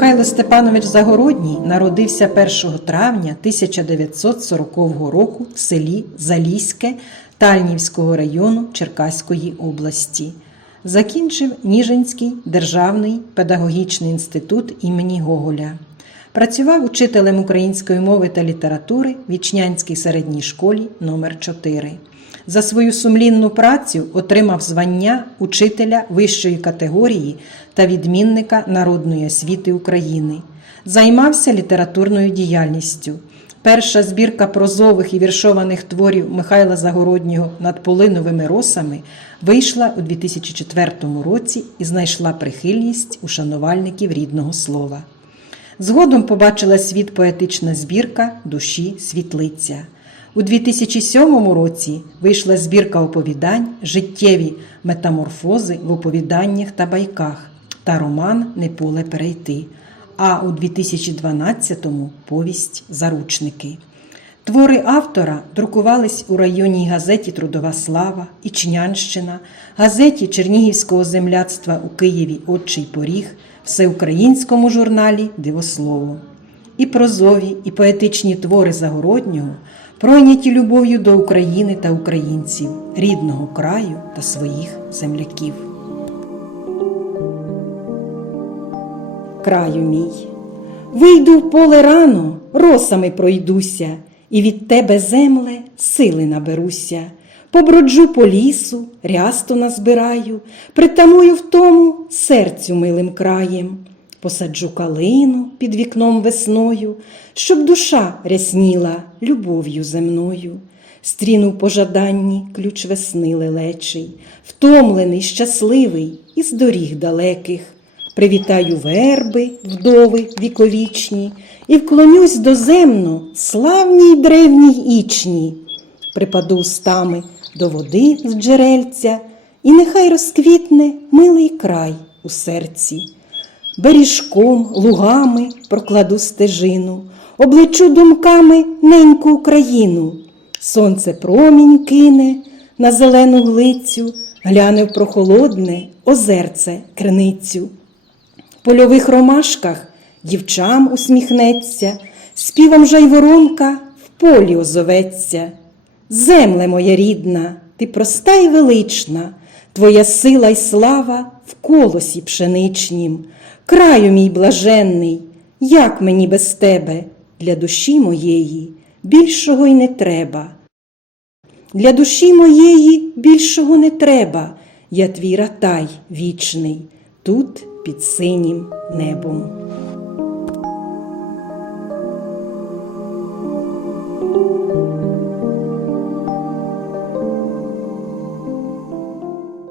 Михайло Степанович Загородній народився 1 травня 1940 року в селі Заліське Тальнівського району Черкаської області. Закінчив Ніжинський державний педагогічний інститут імені Гоголя. Працював учителем української мови та літератури в Вічнянській середній школі номер 4 За свою сумлінну працю отримав звання учителя вищої категорії та відмінника народної освіти України. Займався літературною діяльністю. Перша збірка прозових і віршованих творів Михайла Загороднього над полиновими росами вийшла у 2004 році і знайшла прихильність у шанувальників рідного слова. Згодом побачила світ поетична збірка Душі світлиця. У 2007 році вийшла збірка оповідань Життєві метаморфози в оповіданнях та байках та роман Не поле перейти. А у 2012-му повість Заручники. Твори автора друкувались у районній газеті Трудова слава, Ічнянщина, газеті Чернігівського земляцтва у Києві Отчий поріг, всеукраїнському журналі Дивослово. І прозові, і поетичні твори Загороднього пройняті любов'ю до України та українців, рідного краю та своїх земляків. Краю мій, вийду в поле рано, росами пройдуся, і від тебе, земле, сили наберуся. Поброджу по лісу, рясту назбираю, притамую в тому серцю милим краєм. Посаджу калину під вікном весною, щоб душа рясніла любов'ю земною. Стріну в пожаданні ключ весни лелечий, втомлений, щасливий із доріг далеких. Привітаю верби, вдови віковічні, і вклонюсь доземно славній древній ічні. Припаду устами до води з джерельця, і нехай розквітне милий край у серці. Беріжком, лугами прокладу стежину, обличу думками неньку Україну. Сонце промінь кине на зелену глицю, гляне в прохолодне озерце криницю. В польових ромашках дівчам усміхнеться, співом жайворонка в полі озоветься. Земле моя рідна, ти проста й велична, твоя сила й слава в колосі пшеничнім. Краю мій блаженний, як мені без тебе, для душі моєї більшого й не треба. Для душі моєї більшого не треба, я твій ратай вічний, тут під синім небом.